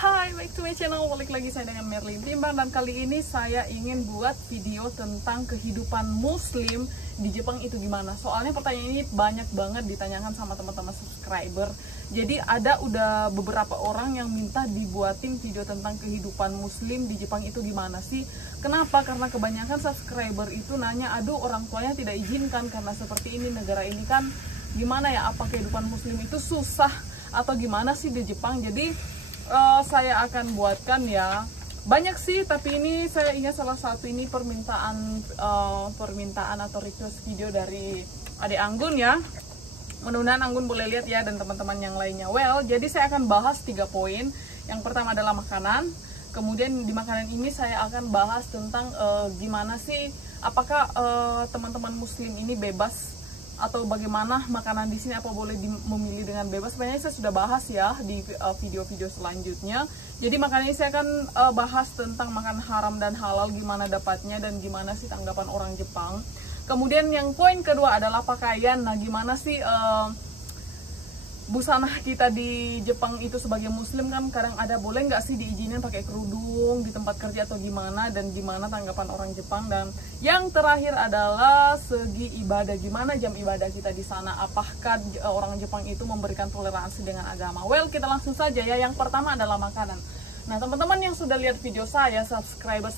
Hai, back to my channel. Balik lagi saya dengan Merlin Timbang. Dan kali ini saya ingin buat video tentang kehidupan muslim di Jepang itu gimana. Soalnya pertanyaan ini banyak banget ditanyakan sama teman-teman subscriber. Jadi udah beberapa orang yang minta dibuatin video tentang kehidupan muslim di Jepang itu gimana sih. Kenapa? Karena kebanyakan subscriber itu nanya, aduh orang tuanya tidak izinkan karena seperti ini, negara ini kan gimana ya, apa kehidupan muslim itu susah atau gimana sih di Jepang. Jadi saya akan buatkan ya, banyak sih, tapi ini saya ingat salah satu ini permintaan atau request video dari adik Anggun ya. Mudah-mudahan Anggun boleh lihat ya, dan teman-teman yang lainnya. Well, jadi saya akan bahas 3 poin. Yang pertama adalah makanan. Kemudian di makanan ini saya akan bahas tentang gimana sih, apakah teman-teman muslim ini bebas atau bagaimana makanan di sini, apa boleh memilih dengan bebas. Sebenarnya saya sudah bahas ya di video-video selanjutnya. Jadi makanan ini saya akan bahas tentang makan haram dan halal, gimana dapatnya dan gimana sih tanggapan orang Jepang. Kemudian yang poin kedua adalah pakaian. Nah, gimana sih busana kita di Jepang itu sebagai muslim kan kadang ada, boleh nggak sih diizinin pakai kerudung di tempat kerja atau gimana, dan gimana tanggapan orang Jepang. Dan yang terakhir adalah segi ibadah, gimana jam ibadah kita di sana, apakah orang Jepang itu memberikan toleransi dengan agama. Well, kita langsung saja ya. Yang pertama adalah makanan. Nah, teman-teman yang sudah lihat video saya, subscriber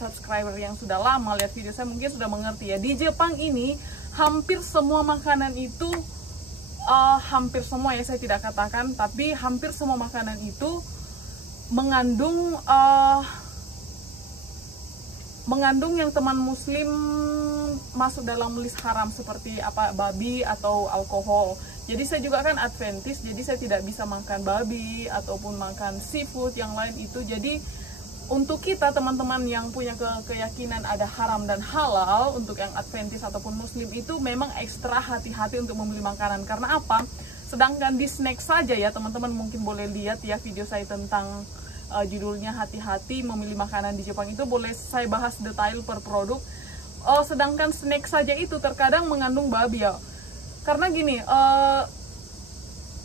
yang sudah lama lihat video saya mungkin sudah mengerti ya, di Jepang ini hampir semua makanan itu hampir semua ya, saya tidak katakan, tapi hampir semua makanan itu mengandung yang teman muslim masuk dalam list haram, seperti apa, babi atau alkohol. Jadi saya juga kan Adventist, jadi saya tidak bisa makan babi ataupun makan seafood yang lain itu. Jadi untuk kita teman-teman yang punya keyakinan ada haram dan halal, untuk yang Adventist ataupun muslim itu memang ekstra hati-hati untuk membeli makanan. Karena apa? Sedangkan di snack saja ya, teman-teman mungkin boleh lihat ya video saya tentang judulnya hati-hati memilih makanan di Jepang, itu boleh saya bahas detail per produk. Sedangkan snack saja itu terkadang mengandung babi ya. Karena gini,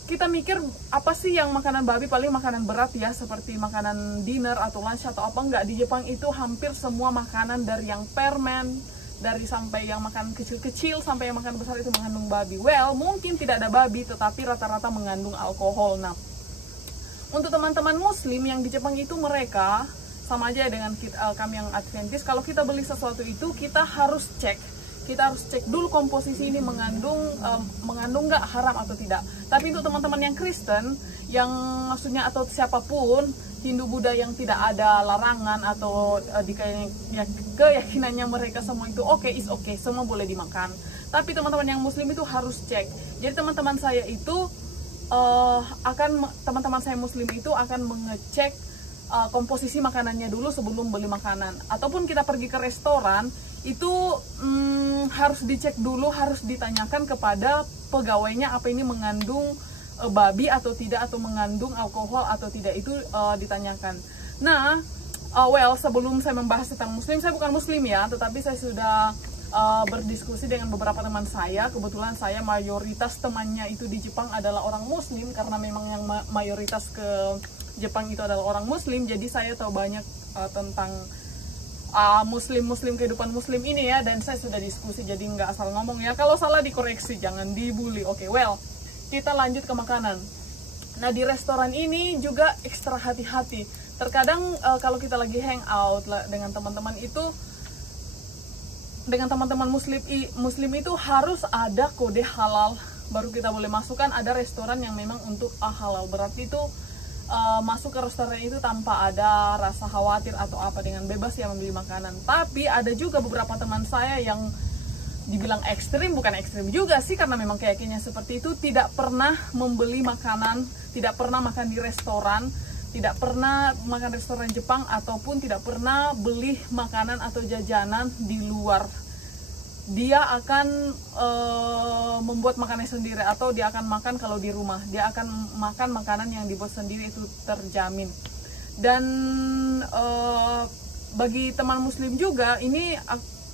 kita mikir apa sih yang makanan babi, paling makanan berat ya, seperti makanan dinner atau lunch atau apa. Enggak, di Jepang itu hampir semua makanan, dari yang permen, dari sampai yang makan kecil-kecil sampai yang makan besar itu mengandung babi. Well, mungkin tidak ada babi, tetapi rata-rata mengandung alkohol. Nah, untuk teman-teman muslim yang di Jepang itu, mereka sama aja dengan kami yang Adventist. Kalau kita beli sesuatu itu kita harus cek dulu komposisi ini mengandung nggak haram atau tidak. Tapi untuk teman-teman yang Kristen, yang maksudnya atau siapapun Hindu Buddha yang tidak ada larangan atau keyakinannya mereka semua itu is okay, semua boleh dimakan. Tapi teman-teman yang muslim itu harus cek. Jadi teman-teman saya muslim itu akan mengecek komposisi makanannya dulu sebelum beli makanan. Ataupun kita pergi ke restoran itu harus dicek dulu, harus ditanyakan kepada pegawainya apa ini mengandung babi atau tidak, atau mengandung alkohol atau tidak, itu ditanyakan. Nah, sebelum saya membahas tentang muslim, saya bukan muslim ya, tetapi saya sudah berdiskusi dengan beberapa teman saya. Kebetulan saya mayoritas temannya itu di Jepang adalah orang muslim, karena memang yang mayoritas ke Jepang itu adalah orang muslim. Jadi saya tahu banyak tentang muslim kehidupan muslim ini ya, dan saya sudah diskusi, jadi nggak asal ngomong ya. Kalau salah dikoreksi, jangan dibully. Oke, kita lanjut ke makanan. Nah, di restoran ini juga ekstra hati-hati. Terkadang kalau kita lagi hangout dengan teman-teman itu, dengan teman-teman muslim itu harus ada kode halal baru kita boleh masukkan. Ada restoran yang memang untuk halal, berarti itu masuk ke restoran itu tanpa ada rasa khawatir atau apa, dengan bebas ya membeli makanan. Tapi ada juga beberapa teman saya yang dibilang ekstrim, bukan ekstrim juga sih, karena memang keyakinannya seperti itu, tidak pernah membeli makanan, tidak pernah makan di restoran, tidak pernah makan restoran Jepang, ataupun tidak pernah beli makanan atau jajanan di luar. Dia akan membuat makanannya sendiri, atau dia akan makan kalau di rumah. Dia akan makan makanan yang dibuat sendiri, itu terjamin. Dan bagi teman muslim juga, ini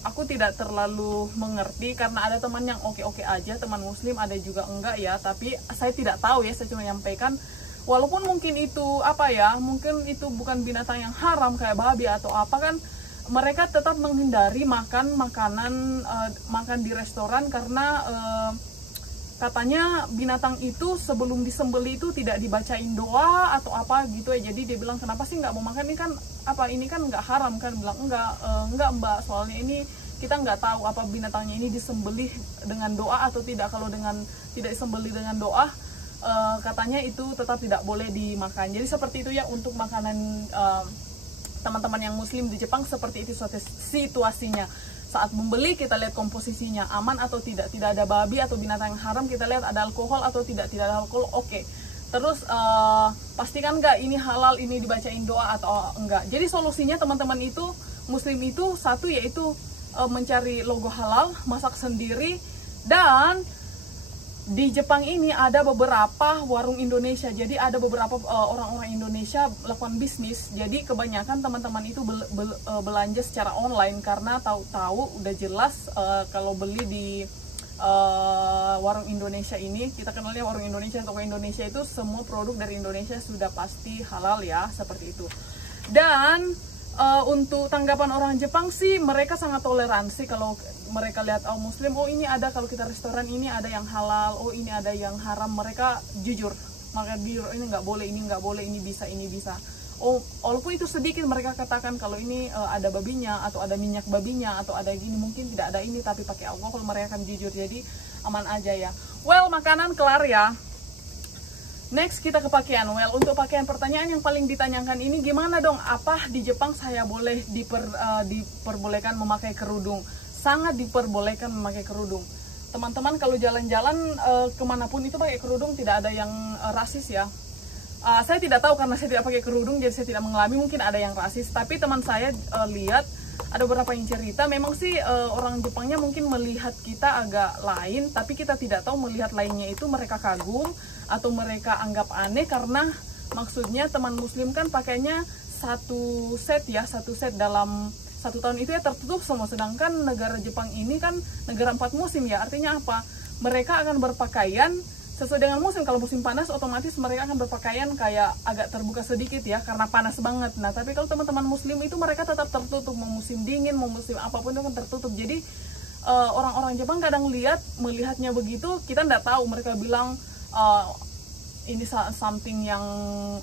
aku tidak terlalu mengerti, karena ada teman yang oke-oke aja, teman muslim ada juga enggak ya. Tapi saya tidak tahu ya, saya cuma nyampaikan walaupun mungkin itu apa ya, mungkin itu bukan binatang yang haram kayak babi atau apa kan, mereka tetap menghindari makan makanan makan di restoran karena katanya binatang itu sebelum disembeli itu tidak dibacain doa atau apa gitu ya. Jadi dia bilang kenapa sih nggak mau makan, ini kan apa, ini kan nggak haram kan. Bilang enggak mbak, soalnya ini kita nggak tahu apa binatangnya ini disembelih dengan doa atau tidak. Kalau dengan tidak disembelih dengan doa, katanya itu tetap tidak boleh dimakan. Jadi seperti itu ya untuk makanan teman-teman yang muslim di Jepang, seperti itu situasinya. Saat membeli kita lihat komposisinya aman atau tidak ada babi atau binatang yang haram, kita lihat ada alkohol atau tidak ada alkohol, oke. Terus pastikan nggak ini halal, ini dibacain doa atau enggak. Jadi solusinya teman-teman itu muslim itu satu yaitu mencari logo halal, masak sendiri. Dan di Jepang ini ada beberapa warung Indonesia, jadi ada beberapa orang-orang Indonesia melakukan bisnis. Jadi kebanyakan teman-teman itu belanja secara online karena tahu-tahu udah jelas kalau beli di warung Indonesia ini, kita kenalnya warung Indonesia, toko Indonesia itu semua produk dari Indonesia sudah pasti halal ya, seperti itu. Dan untuk tanggapan orang Jepang sih, mereka sangat toleransi. Kalau mereka lihat muslim, oh ini ada, kalau kita restoran ini ada yang halal, oh ini ada yang haram, mereka jujur, maka ini nggak boleh, ini nggak boleh, ini bisa, ini bisa. Oh, walaupun itu sedikit mereka katakan kalau ini ada babinya atau ada minyak babinya atau ada gini, mungkin tidak ada ini tapi pakai alkohol, mereka akan jujur, jadi aman aja ya. Well, makanan kelar ya. Next kita ke pakaian. Well, untuk pakaian, pertanyaan yang paling ditanyakan ini, gimana dong, apa di Jepang saya boleh diperbolehkan memakai kerudung? Sangat diperbolehkan memakai kerudung. Teman-teman kalau jalan-jalan kemanapun itu pakai kerudung, tidak ada yang rasis ya. Saya tidak tahu karena saya tidak pakai kerudung, jadi saya tidak mengalami, mungkin ada yang rasis. Tapi teman saya lihat ada beberapa yang cerita, memang sih orang Jepangnya mungkin melihat kita agak lain, tapi kita tidak tahu melihat lainnya itu mereka kagum atau mereka anggap aneh, karena maksudnya teman muslim kan pakainya satu set dalam 1 tahun itu ya tertutup semua, sedangkan negara Jepang ini kan negara 4 musim ya. Artinya apa? Mereka akan berpakaian sesuai dengan musim. Kalau musim panas otomatis mereka akan berpakaian kayak agak terbuka sedikit ya, karena panas banget. Nah tapi kalau teman-teman muslim itu mereka tetap tertutup, mau musim dingin mau musim apapun itu kan tertutup. Jadi orang-orang Jepang kadang melihatnya begitu, kita nggak tahu mereka bilang ini something yang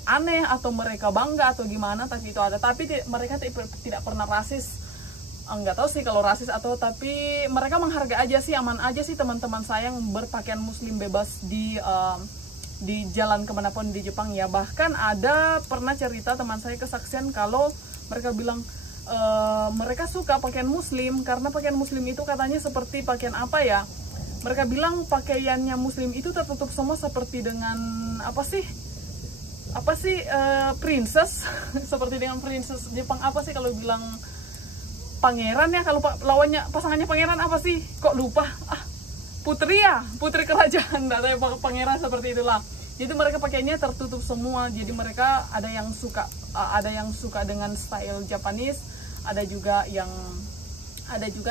aneh atau mereka bangga atau gimana, tapi itu ada. Tapi mereka tidak pernah rasis. Nggak tahu sih kalau rasis atau, tapi mereka menghargai aja sih, aman aja sih teman-teman saya yang berpakaian muslim bebas di jalan kemanapun di Jepang ya. Bahkan ada pernah cerita teman saya kesaksian kalau mereka bilang mereka suka pakaian muslim karena pakaian muslim itu katanya seperti pakaian apa ya, mereka bilang pakaiannya muslim itu tertutup semua seperti dengan apa sih princess seperti dengan princess Jepang. Apa sih kalau bilang pangeran ya, kalau lawannya pasangannya pangeran apa sih, kok lupa, putri ya, putri kerajaan, nggak tahu, pangeran seperti itulah. Jadi mereka pakainya tertutup semua. Jadi mereka ada yang suka dengan style Japanese, ada juga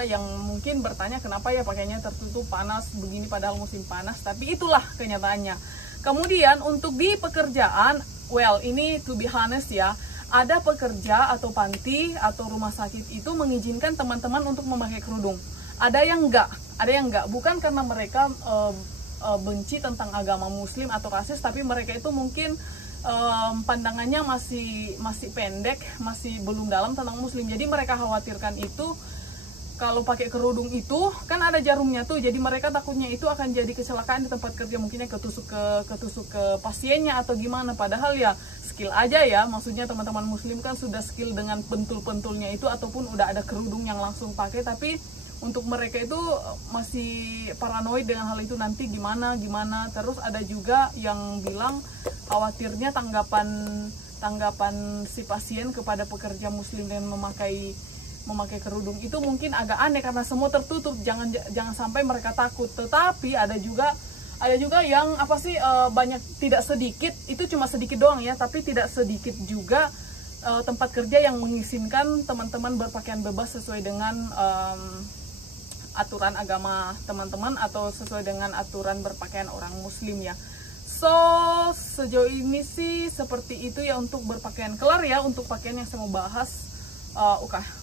yang mungkin bertanya kenapa ya pakainya tertutup, panas begini padahal musim panas, tapi itulah kenyataannya. Kemudian untuk di pekerjaan, well ini to be honest ya, ada pekerja atau panti atau rumah sakit itu mengizinkan teman-teman untuk memakai kerudung. Ada yang enggak, bukan karena mereka benci tentang agama muslim atau rasis, tapi mereka itu mungkin pandangannya masih pendek, masih belum dalam tentang muslim. Jadi mereka khawatirkan itu kalau pakai kerudung itu kan ada jarumnya tuh, jadi mereka takutnya itu akan jadi kecelakaan di tempat kerja, mungkinnya ketusuk ke pasiennya atau gimana. Padahal ya skill aja ya, maksudnya teman-teman muslim kan sudah skill dengan pentul-pentulnya itu, ataupun udah ada kerudung yang langsung pakai, tapi untuk mereka itu masih paranoid dengan hal itu, nanti gimana. Terus ada juga yang bilang khawatirnya tanggapan si pasien kepada pekerja muslim dengan memakai kerudung itu mungkin agak aneh karena semua tertutup, jangan sampai mereka takut. Tetapi ada juga yang banyak, tidak sedikit, itu cuma sedikit doang ya, tapi tidak sedikit juga tempat kerja yang mengizinkan teman-teman berpakaian bebas sesuai dengan aturan agama teman-teman atau sesuai dengan aturan berpakaian orang muslim ya. So sejauh ini sih seperti itu ya untuk berpakaian. Kelar ya untuk pakaian yang saya mau bahas.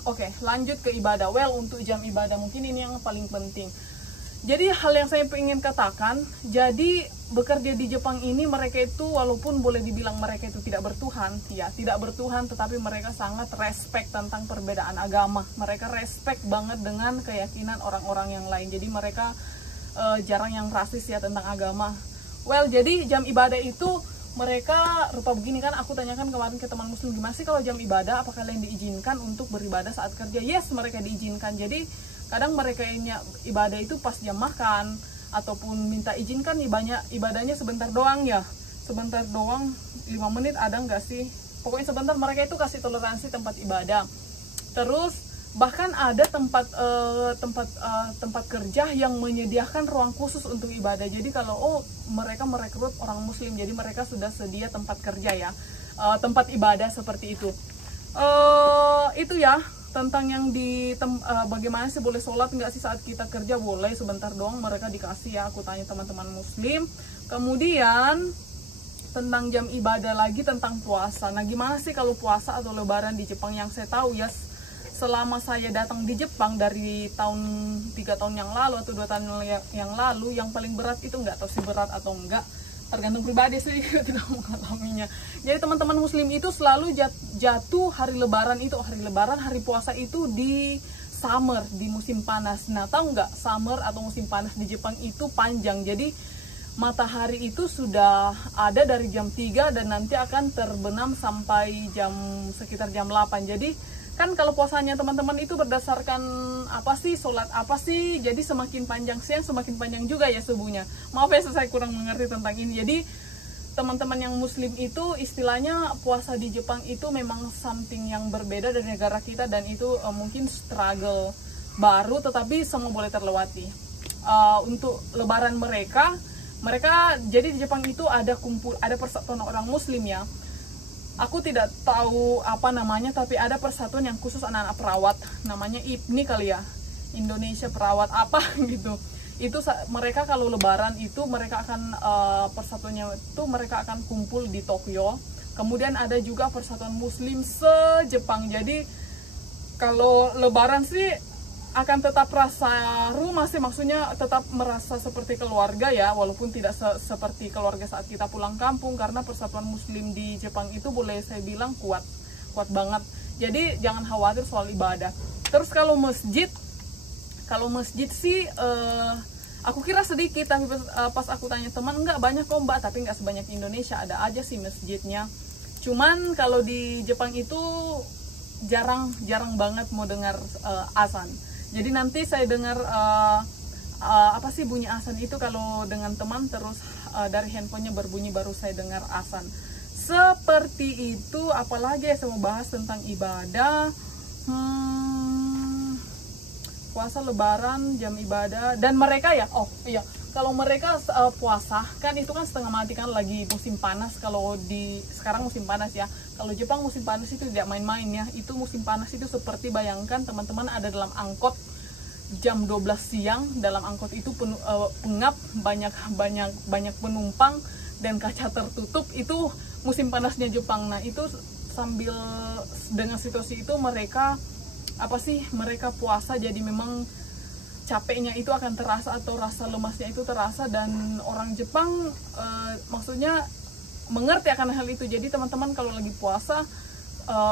Oke, lanjut ke ibadah. Well, untuk jam ibadah mungkin ini yang paling penting. Jadi hal yang saya ingin katakan, jadi bekerja di Jepang ini mereka itu walaupun boleh dibilang mereka itu tidak bertuhan, ya tidak bertuhan, tetapi mereka sangat respect tentang perbedaan agama. Mereka respect banget dengan keyakinan orang-orang yang lain. Jadi mereka jarang yang rasis ya tentang agama. Well, jadi jam ibadah itu mereka rupa begini kan, aku tanyakan kemarin ke teman muslim, gimana sih kalau jam ibadah, apakah kalian diizinkan untuk beribadah saat kerja? Yes, mereka diizinkan. Jadi kadang mereka ibadah itu pas jam makan ataupun minta izinkan ibadahnya sebentar doang ya, sebentar doang, 5 menit ada nggak sih, pokoknya sebentar. Mereka itu kasih toleransi tempat ibadah. Terus bahkan ada tempat kerja yang menyediakan ruang khusus untuk ibadah. Jadi kalau mereka merekrut orang muslim, jadi mereka sudah sedia tempat kerja ya, tempat ibadah seperti itu. Itu ya tentang yang bagaimana sih boleh sholat nggak sih saat kita kerja? Boleh, sebentar doang mereka dikasih ya, aku tanya teman-teman muslim. Kemudian tentang jam ibadah lagi, tentang puasa. Nah gimana sih kalau puasa atau lebaran di Jepang? Yang saya tahu ya, selama saya datang di Jepang dari 3 tahun yang lalu atau 2 tahun yang lalu, yang paling berat itu nggak tahu sih berat atau enggak, tergantung pribadi sih, tidak mengalaminya. Jadi teman-teman muslim itu selalu jatuh hari lebaran, hari puasa itu di summer, di musim panas. Nah tahu nggak, summer atau musim panas di Jepang itu panjang. Jadi matahari itu sudah ada dari jam 3 dan nanti akan terbenam sampai sekitar jam 8. Jadi kan kalau puasanya teman-teman itu berdasarkan apa sih, sholat apa sih, jadi semakin panjang siang semakin panjang juga ya subuhnya. Maaf ya saya kurang mengerti tentang ini. Jadi teman-teman yang muslim itu istilahnya puasa di Jepang itu memang something yang berbeda dari negara kita, dan itu mungkin struggle baru tetapi semua boleh terlewati. Untuk lebaran mereka jadi di Jepang itu ada persatuan orang muslim ya. Aku tidak tahu apa namanya, tapi ada persatuan yang khusus anak-anak perawat, namanya IPNI kali ya, Indonesia Perawat apa gitu. Itu mereka kalau lebaran itu mereka akan persatuannya itu mereka akan kumpul di Tokyo. Kemudian ada juga persatuan muslim se-Jepang. Jadi kalau lebaran sih akan tetap rasa rumah sih, maksudnya tetap merasa seperti keluarga ya, walaupun tidak seperti keluarga saat kita pulang kampung, karena persatuan muslim di Jepang itu boleh saya bilang kuat banget. Jadi jangan khawatir soal ibadah. Terus kalau masjid sih aku kira sedikit, tapi pas aku tanya teman, enggak banyak kok mbak, tapi enggak sebanyak Indonesia, ada aja sih masjidnya. Cuman kalau di Jepang itu jarang banget mau dengar azan. Jadi nanti saya dengar apa sih bunyi azan itu kalau dengan teman, terus dari handphonenya berbunyi baru saya dengar azan. Seperti itu. Apalagi saya mau bahas tentang ibadah, puasa, lebaran, jam ibadah, dan mereka ya. Oh iya, kalau mereka puasa kan itu kan setengah mati kan, lagi musim panas. Kalau sekarang musim panas ya. Kalau Jepang musim panas itu tidak main-main ya. Itu musim panas itu seperti bayangkan teman-teman ada dalam angkot jam 12 siang, dalam angkot itu pengap, banyak penumpang dan kaca tertutup. Itu musim panasnya Jepang. Nah itu sambil dengan situasi itu mereka puasa, jadi memang capeknya itu akan terasa atau rasa lemasnya itu terasa, dan orang Jepang maksudnya mengerti akan hal itu. Jadi teman-teman kalau lagi puasa,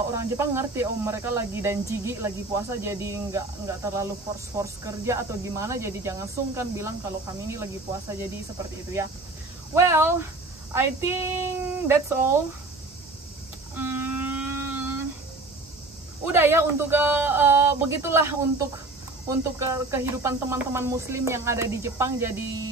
orang Jepang ngerti, mereka lagi jigi lagi puasa, jadi nggak terlalu force kerja atau gimana. Jadi jangan sungkan bilang kalau kami ini lagi puasa. Jadi seperti itu ya. Well, I think that's all. Udah ya, untuk begitulah untuk kehidupan teman-teman muslim yang ada di Jepang. Jadi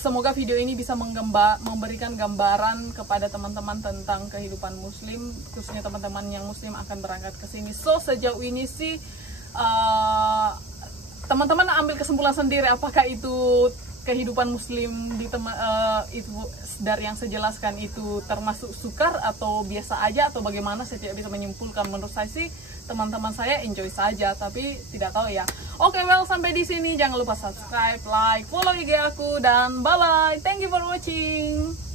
semoga video ini bisa memberikan gambaran kepada teman-teman tentang kehidupan muslim, khususnya teman-teman yang muslim akan berangkat ke sini. So sejauh ini sih teman-teman ambil kesimpulan sendiri, apakah itu kehidupan muslim di itu dari yang saya jelaskan itu termasuk sukar atau biasa aja atau bagaimana, saya tidak bisa menyimpulkan. Menurut saya sih teman-teman saya enjoy saja, tapi tidak tahu ya. Oke, well, sampai di sini jangan lupa subscribe, like, follow IG aku, dan bye bye. Thank you for watching.